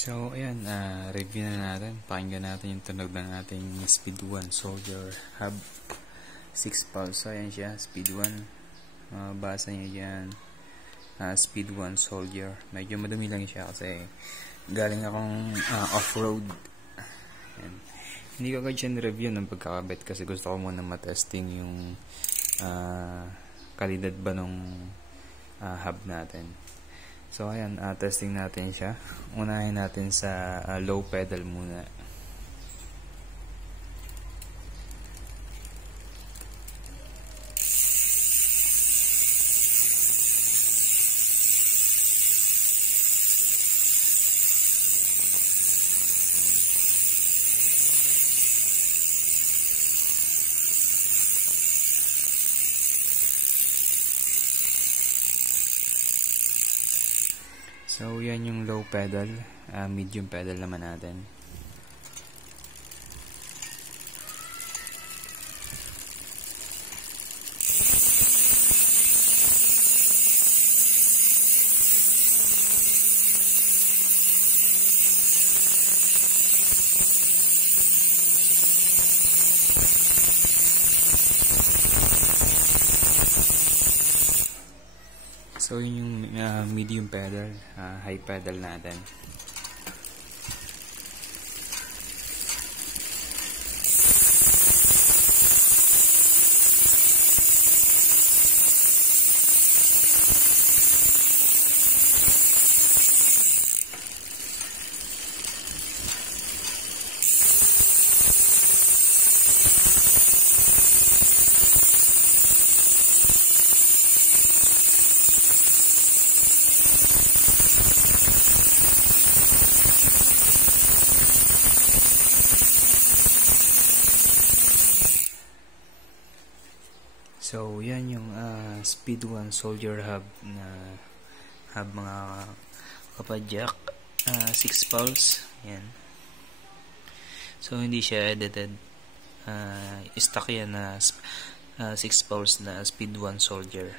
So, ayan, review na natin. Pakinggan natin yung tunog ng ating Speed 1 Soldier Hub 6 pulse. So, ayan siya, Speed 1. Basa nyo dyan, Speed 1 Soldier. Medyo madumi lang siya kasi galing akong off-road. Ayan. Hindi ko agad siya review ng pagkakabit kasi gusto ko muna matesting yung kalidad ba nung hub natin. So ayan, testing natin siya. Unahin natin sa low pedal muna. So, yan yung low pedal, medium pedal naman natin. So, yun yung medium pedal, high pedal natin. So, yan yung Speed 1 Soldier Hub na hub mga kapadyak, 6 pulse. Yan. So, hindi siya edited. Stock yan na 6 pulse na Speed 1 Soldier.